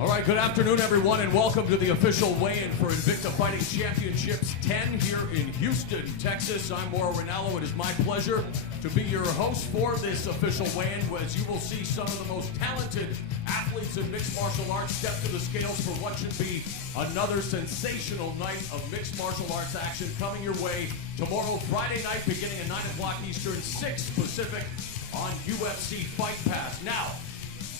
All right, good afternoon, everyone, and welcome to the official weigh-in for Invicta Fighting Championships 10 here in Houston, Texas. I'm Mauro Ranallo. It is my pleasure to be your host for this official weigh-in, as you will see some of the most talented athletes in mixed martial arts step to the scales for what should be another sensational night of mixed martial arts action coming your way tomorrow, Friday night, beginning at 9 o'clock Eastern, 6 Pacific on UFC Fight Pass. Now,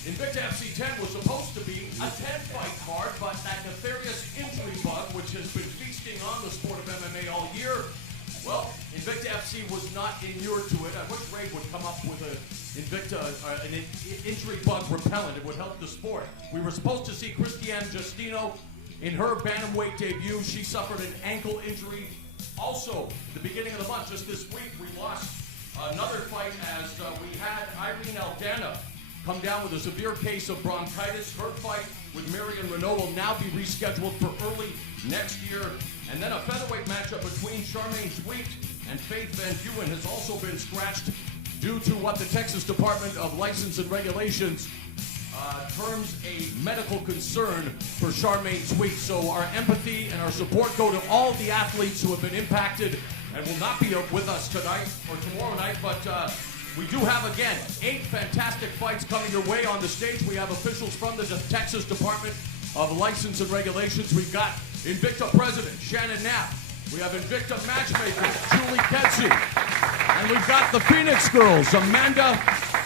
Invicta FC 10 was supposed to be a 10-fight card, but that nefarious injury bug, which has been feasting on the sport of MMA all year, well, Invicta FC was not inured to it. I wish Ray would come up with an injury bug repellent. It would help the sport. We were supposed to see Christiane Justino in her Bantamweight debut. She suffered an ankle injury. Also, at the beginning of the month, just this week, we lost another fight as we had Irene Aldana come down with a severe case of bronchitis. Her fight with Marion Renault will now be rescheduled for early next year. And then a featherweight matchup between Charmaine Sweet and Faith Van Duyn has also been scratched due to what the Texas Department of License and Regulations terms a medical concern for Charmaine Sweet. So our empathy and our support go to all the athletes who have been impacted and will not be with us tonight or tomorrow night, but we do have, again, 8 fantastic fights coming your way on the stage. We have officials from the Texas Department of License and Regulations. We've got Invicta President Shannon Knapp. We have Invicta Matchmaker Julie Kedzie. And we've got the Phoenix Girls, Amanda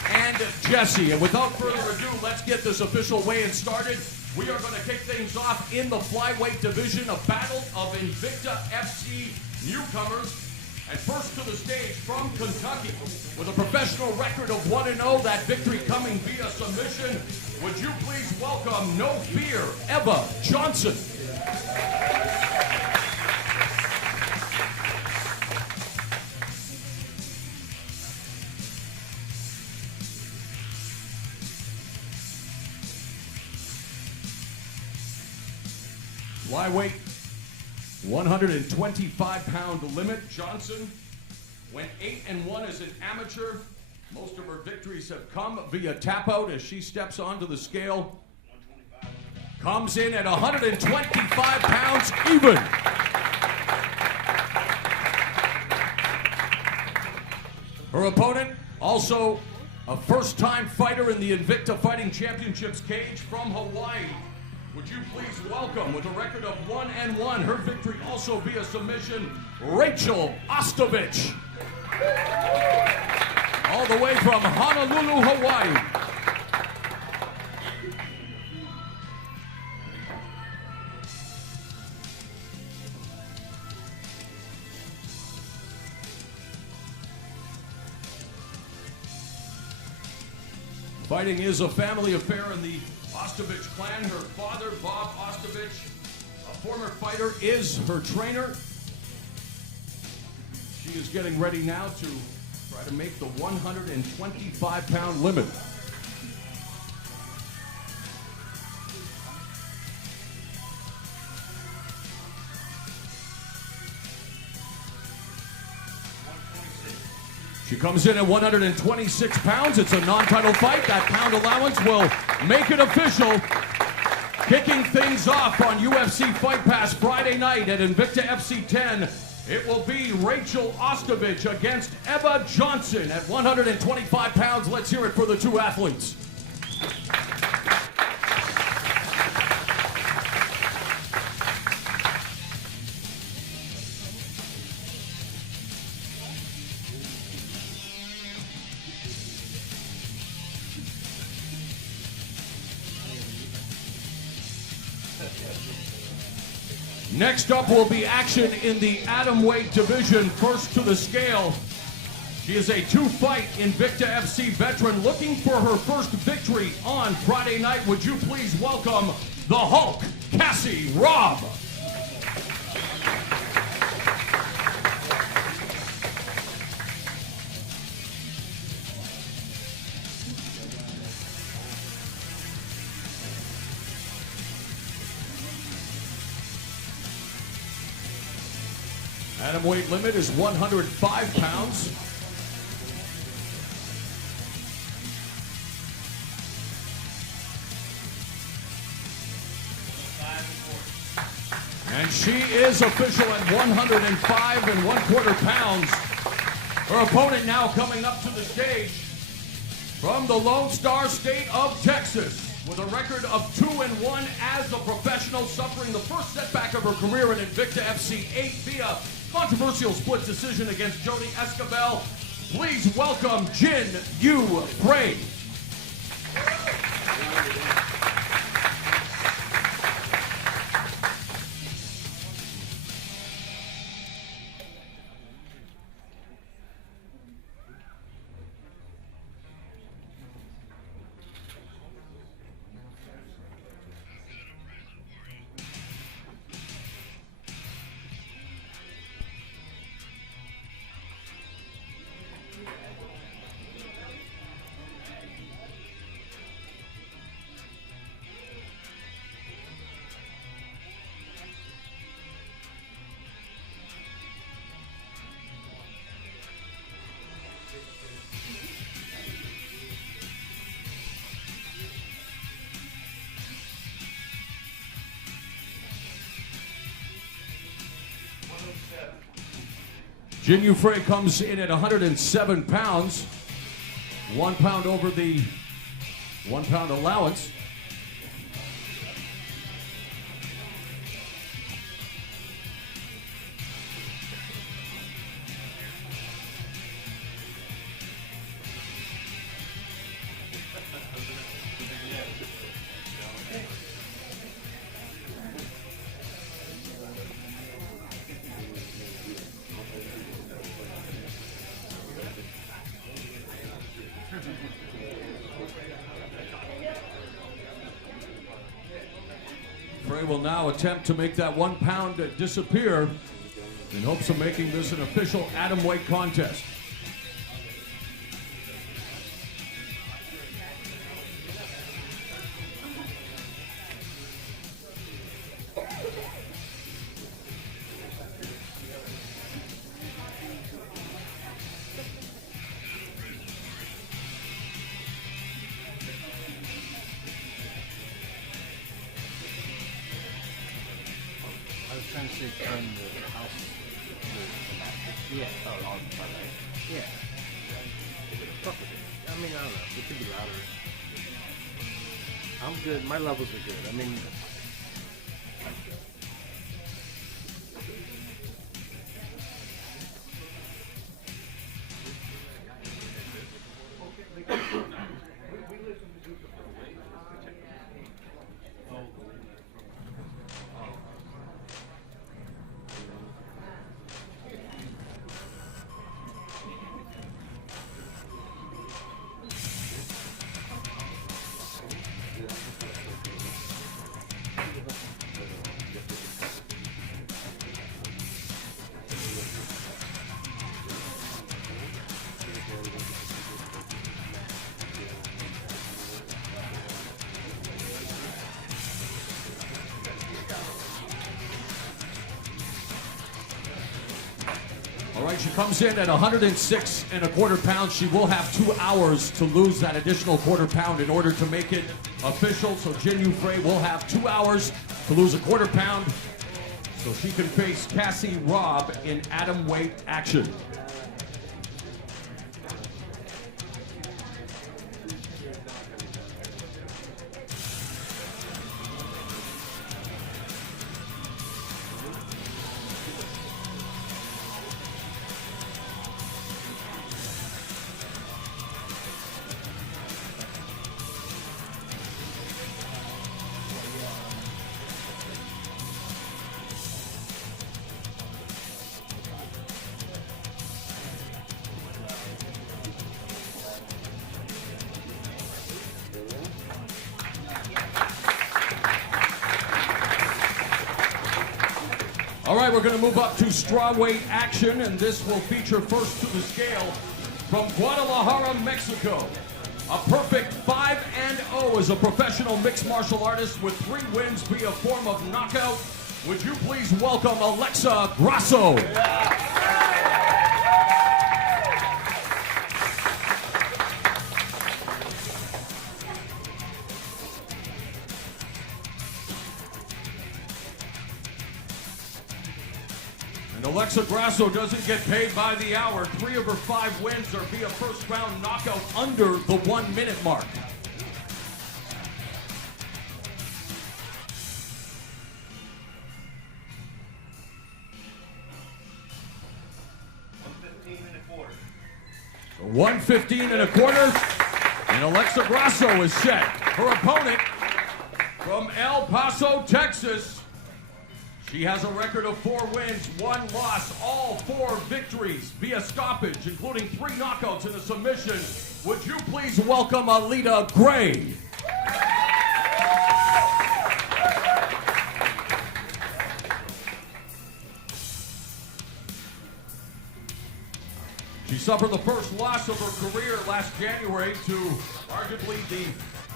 and Jesse. And without further ado, let's get this official weigh-in started. We are going to kick things off in the Flyweight division, a battle of Invicta FC newcomers. And first to the stage from Kentucky, with a professional record of 1-0, that victory coming via submission. Would you please welcome, no fear, Eva Johnson. Flyweight, 125-pound limit. Johnson went 8-1 as an amateur. Most of her victories have come via tap out as she steps onto the scale. Comes in at 125 pounds even. Her opponent, also a first-time fighter in the Invicta Fighting Championships cage from Hawaii. Would you please welcome, with a record of 1-1, her victory also via submission, Rachel Ostovich. All the way from Honolulu, Hawaii. Fighting is a family affair in the Ostovich clan. Her father, Bob Ostovich, a former fighter, is her trainer. She is getting ready now to try to make the 125-pound limit. She comes in at 126 pounds. It's a non-title fight. That pound allowance will make it official. Kicking things off on UFC Fight Pass Friday night at Invicta FC 10. It will be Rachel Ostovich against Eva Johnson at 125 pounds. Let's hear it for the two athletes. Next up will be action in the Atomweight division. First to the scale. She is a 2-fight Invicta FC veteran looking for her first victory on Friday night. Would you please welcome the Hulk, Cassie Robb. Atomweight limit is 105 pounds. And she is official at 105 1/4 pounds. Her opponent now coming up to the stage from the Lone Star State of Texas with a record of 2-1 as a professional, suffering the first setback of her career in Invicta FC 8 via controversial split decision against Jody Escabel. Please welcome Jin Yu Fray. Jin Yu Fray comes in at 107 pounds, 1 pound over the 1 pound allowance. Fray will now attempt to make that 1 pound disappear in hopes of making this an official Atomweight contest. I was trying to say turn the house. Yeah. Oh, all the time, right? Yeah. Fuck with it. I mean, I don't know. It could be louder. I'm good. My levels are good. I mean. All right, she comes in at 106 1/4 pounds. She will have 2 hours to lose that additional 1/4 pound in order to make it official. So Jin Yu Fray will have 2 hours to lose a 1/4 pound so she can face Cassie Robb in Atomweight action. All right, we're going to move up to strawweight action, and this will feature first to the scale from Guadalajara, Mexico. A perfect 5-0 as a professional mixed martial artist with 3 wins via form of knockout. Would you please welcome Alexa Grasso? And Alexa Grasso doesn't get paid by the hour. 3 of her 5 wins are via first round knockout under the 1 minute mark. So 115 and a quarter. And Alexa Grasso is set. Her opponent from El Paso, Texas. She has a record of 4 wins, 1 loss, all 4 victories via stoppage, including 3 knockouts and a submission. Would you please welcome Alita Gray? She suffered the first loss of her career last January to arguably the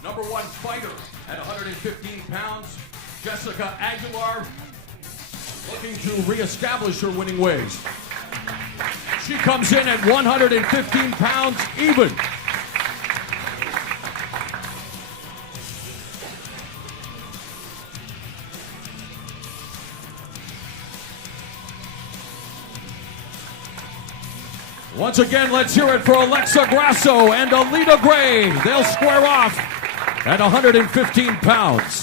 #1 fighter at 115 pounds, Jessica Aguilar, looking to reestablish her winning ways. She comes in at 115 pounds even. Once again, let's hear it for Alexa Grasso and Alita Gray. They'll square off at 115 pounds.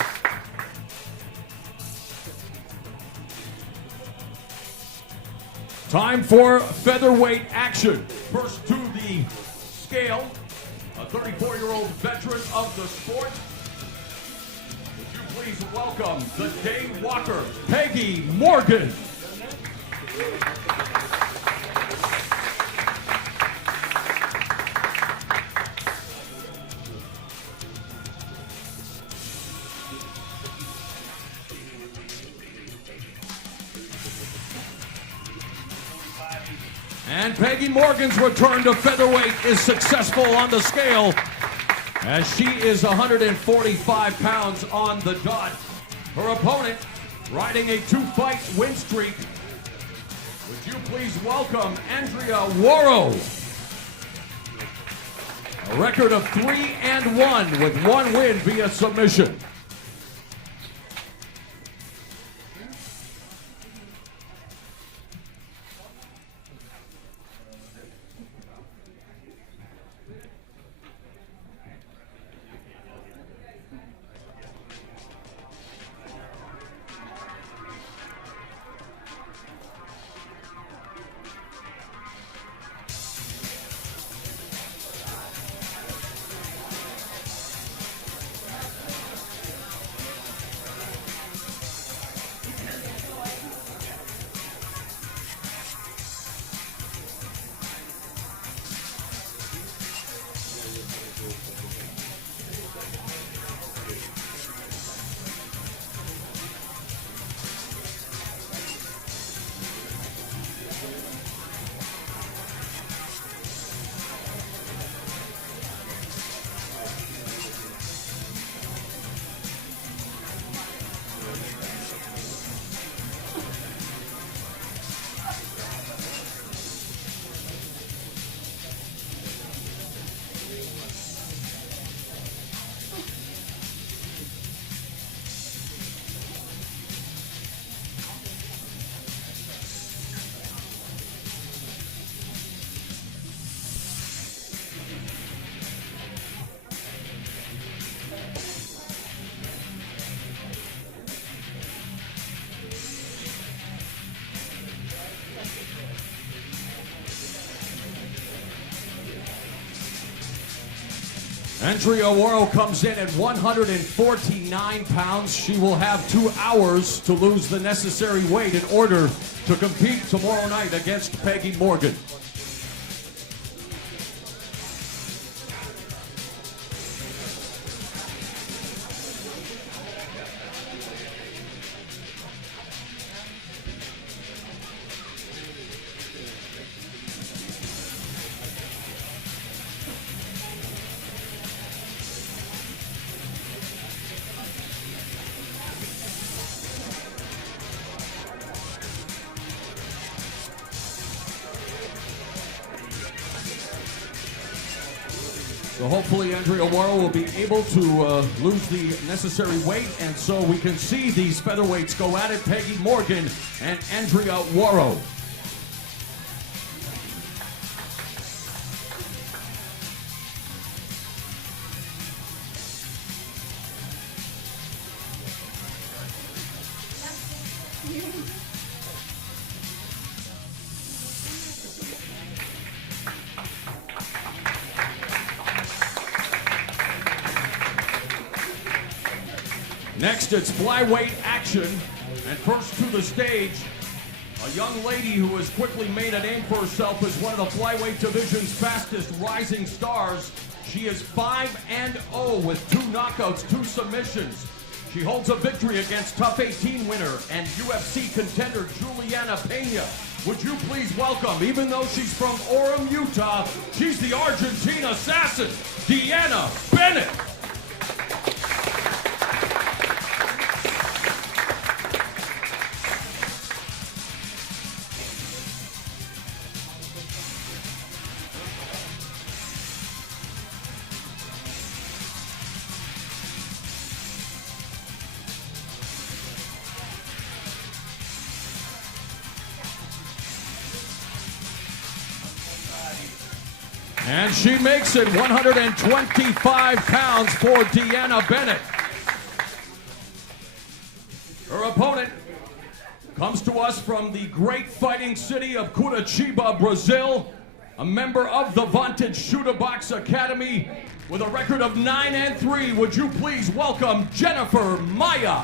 Time for featherweight action. First to the scale, a 34-year-old veteran of the sport. Would you please welcome the day walker, Peggy Morgan. And Peggy Morgan's return to featherweight is successful on the scale, as she is 145 pounds on the dot. Her opponent riding a 2-fight win streak. Would you please welcome Andrea Waro? A record of 3-1 with 1 win via submission. Andrea Waro comes in at 149 pounds. She will have 2 hours to lose the necessary weight in order to compete tomorrow night against Peggy Morgan. So hopefully Andrea Waro will be able to lose the necessary weight, and so we can see these featherweights go at it, Peggy Morgan and Andrea Waro. Next, it's flyweight action. And first to the stage, a young lady who has quickly made a name for herself as one of the flyweight division's fastest rising stars. She is 5-0 with 2 knockouts, 2 submissions. She holds a victory against Tough 18 winner and UFC contender Juliana Pena. Would you please welcome, even though she's from Orem, Utah, she's the Argentine assassin, Deanna Bennett. And she makes it 125 pounds for Deanna Bennett. Her opponent comes to us from the great fighting city of Curitiba, Brazil, a member of the vaunted Shooter Box Academy with a record of 9-3. Would you please welcome Jennifer Maya?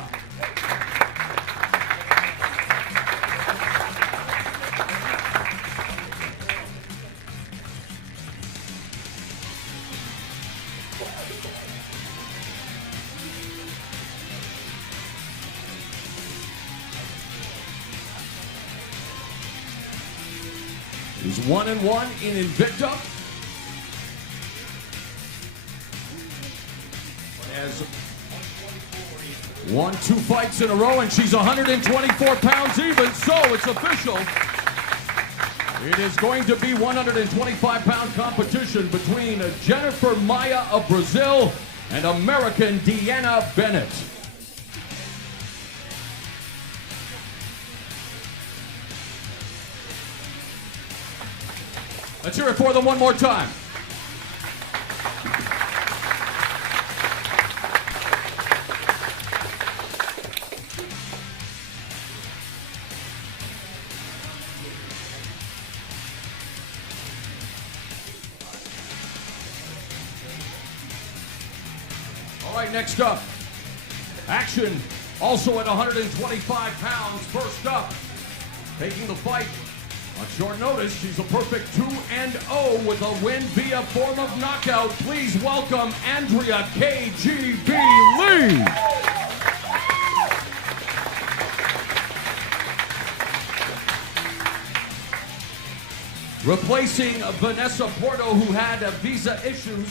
He's 1-1 in Invicta. Has won 2 fights in a row, and she's 124 pounds even, so it's official. It is going to be 125-pound competition between Jennifer Maya of Brazil and American Deanna Bennett. Let's hear it for them one more time. All right, next up, action also at 125 pounds. First up, taking the fight on short notice, she's a perfect 2-0 with a win via form of knockout. Please welcome Andrea KGB Lee. Replacing Vanessa Porto, who had visa issues.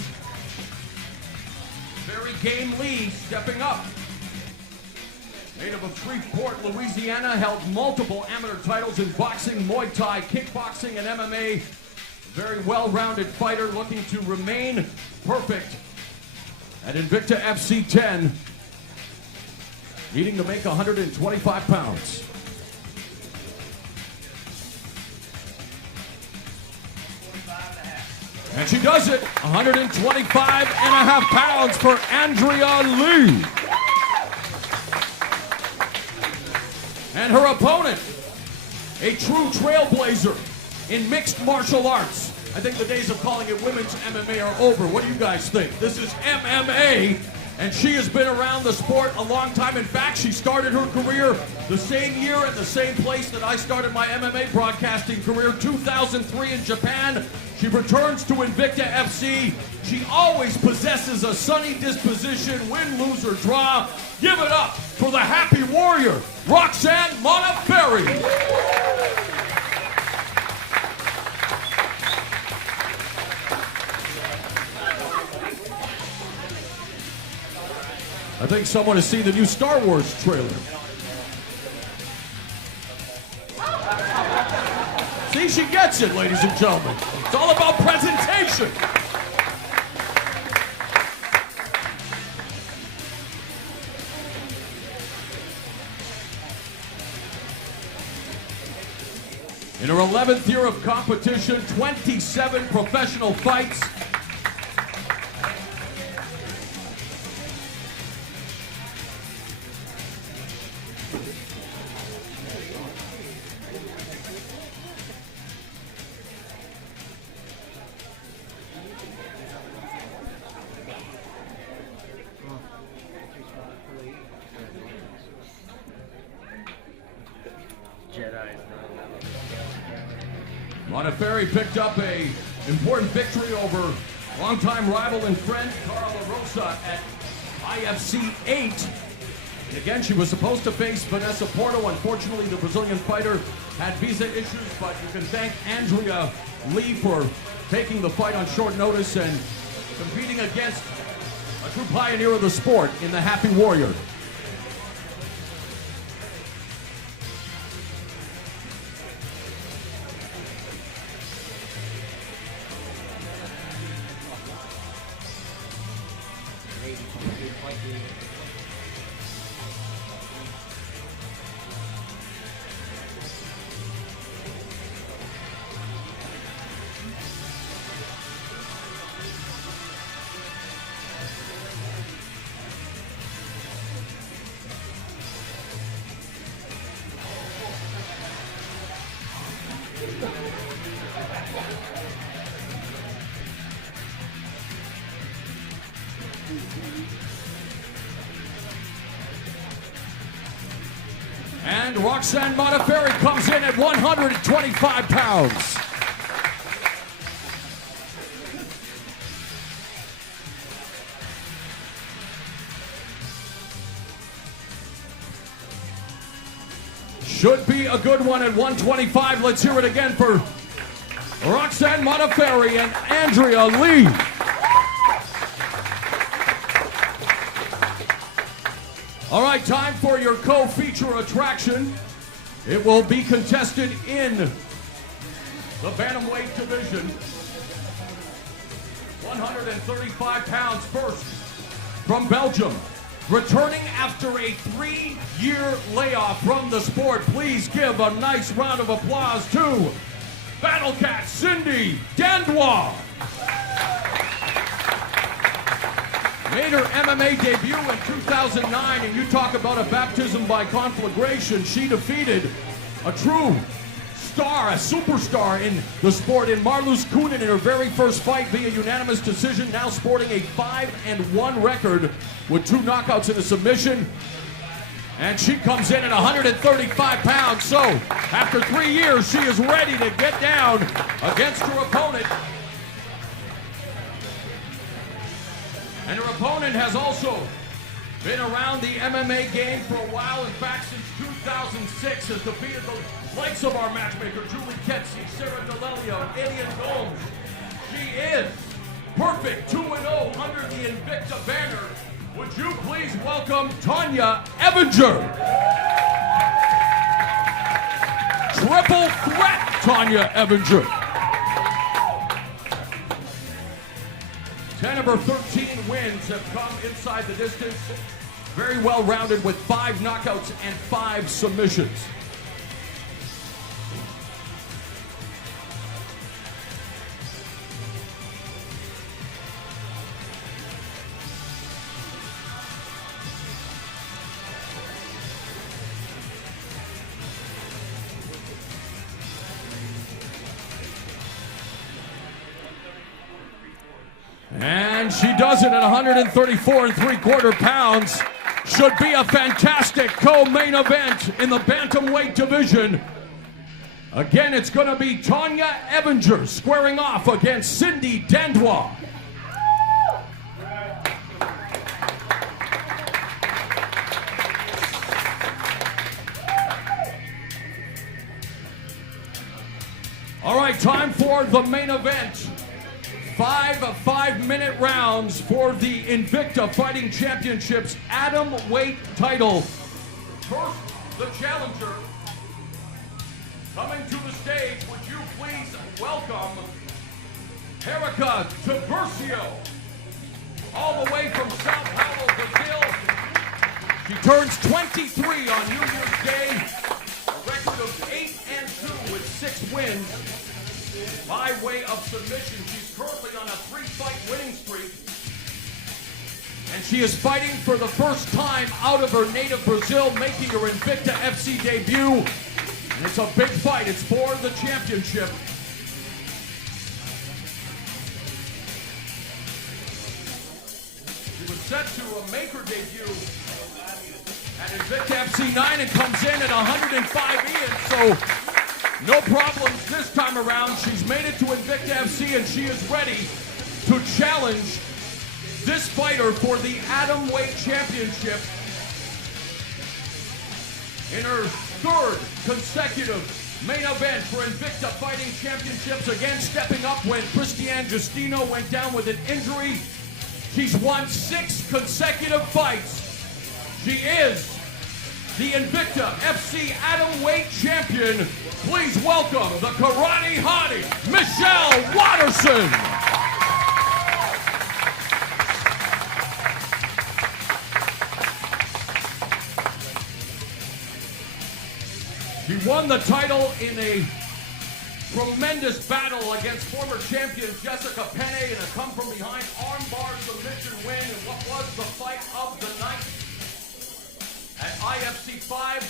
Very game Lee stepping up. Native of Shreveport, Louisiana, held multiple amateur titles in boxing, Muay Thai, kickboxing, and MMA. Very well-rounded fighter looking to remain perfect at Invicta FC 10, needing to make 125 pounds. And she does it, 125.5 pounds for Andrea Lee. And her opponent, a true trailblazer in mixed martial arts. I think the days of calling it women's MMA are over. What do you guys think? This is MMA, and she has been around the sport a long time. In fact, she started her career the same year at the same place that I started my MMA broadcasting career, 2003 in Japan. She returns to Invicta FC. She always possesses a sunny disposition, win, lose, or draw. Give it up for the happy warrior, Roxanne Modafferi. I think someone has seen the new Star Wars trailer. See, she gets it, ladies and gentlemen. It's all about presentation. In her 11th year of competition, 27 professional fights. Modafferi picked up a important victory over longtime rival and friend Carla Rosa at IFC 8. And again, she was supposed to face Vanessa Porto. Unfortunately, the Brazilian fighter had visa issues, but you can thank Andrea Lee for taking the fight on short notice and competing against a true pioneer of the sport in the Happy Warrior. And Roxanne Modafferi comes in at 125 pounds. Should be a good one at 125. Let's hear it again for Roxanne Modafferi and Andrea Lee. All right, time for your co-feature attraction. It will be contested in the Bantamweight division. 135 pounds first from Belgium. Returning after a 3-year layoff from the sport, please give a nice round of applause to Battle Cat Cindy Danda. Made her MMA debut in 2009, and you talk about a baptism by conflagration. She defeated a true star, a superstar in the sport, in Marloes Koenen in her very first fight via unanimous decision, now sporting a 5-1 record with 2 knockouts and a submission. And she comes in at 135 pounds, so after 3 years, she is ready to get down against her opponent. And her opponent has also been around the MMA game for a while. In fact, since 2006, has defeated the likes of our matchmaker, Julie Ketsy, Sarah DeLelio, and Alien Gomes. She is perfect 2-0 under the Invicta banner. Would you please welcome Tonya Evinger? Triple threat Tonya Evinger. 10 of her 13 wins have come inside the distance. Very well rounded with 5 knockouts and 5 submissions. And she does it at 134 3/4 pounds. Should be a fantastic co-main event in the Bantamweight division. Again, it's going to be Tonya Evinger squaring off against Cindy Danda. All right, time for the main event. 5 5-minute rounds for the Invicta Fighting Championships Atomweight title. First, the challenger. Coming to the stage, would you please welcome Erica Tiburcio, all the way from Sao Paulo, Brazil. She turns 23 on New Year's Day. A record of 8-2 with 6 wins by way of submission. She's currently on a 3-fight winning streak. And she is fighting for the first time out of her native Brazil, making her Invicta FC debut. And it's a big fight. It's for the championship. She was set to make her debut at Invicta FC 9 and comes in at 105 Ian. So No problems this time around. She's made it to Invicta FC and she is ready to challenge this fighter for the Atomweight Championship in her third consecutive main event for Invicta Fighting Championships. Again, stepping up when Christiane Justino went down with an injury. She's won 6 consecutive fights. She is the Invicta FC Atomweight Champion. Please welcome the karate hottie, Michelle Watterson. She won the title in a tremendous battle against former champion Jessica Penne in a come-from-behind armbar submission win in what was the fight of the night. At IFC 5,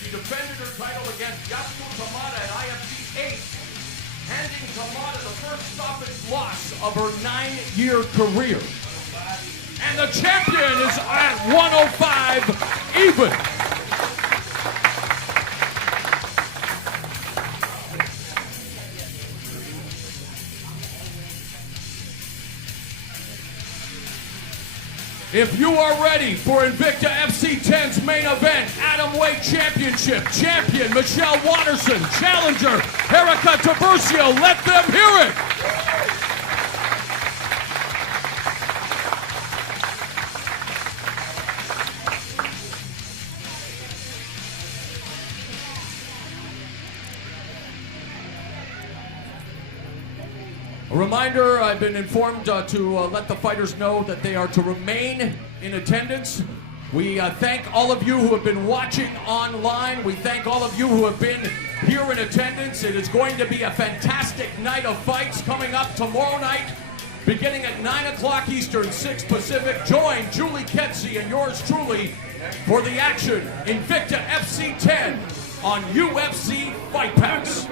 she defended her title against Yasu Tamada at IFC 8, handing Tamada the first stoppage loss of her 9-year career. And the champion is at 105 even. If you are ready for Invicta FC 10's main event, Atomweight Championship, champion Michelle Watterson, challenger Erica Tiburcio, let them hear it! A reminder, I've been informed to let the fighters know that they are to remain in attendance. We thank all of you who have been watching online. We thank all of you who have been here in attendance. It is going to be a fantastic night of fights coming up tomorrow night, beginning at 9 o'clock Eastern, 6 Pacific. Join Julie Ketsey and yours truly for the action, Invicta FC 10 on UFC Fight Pass.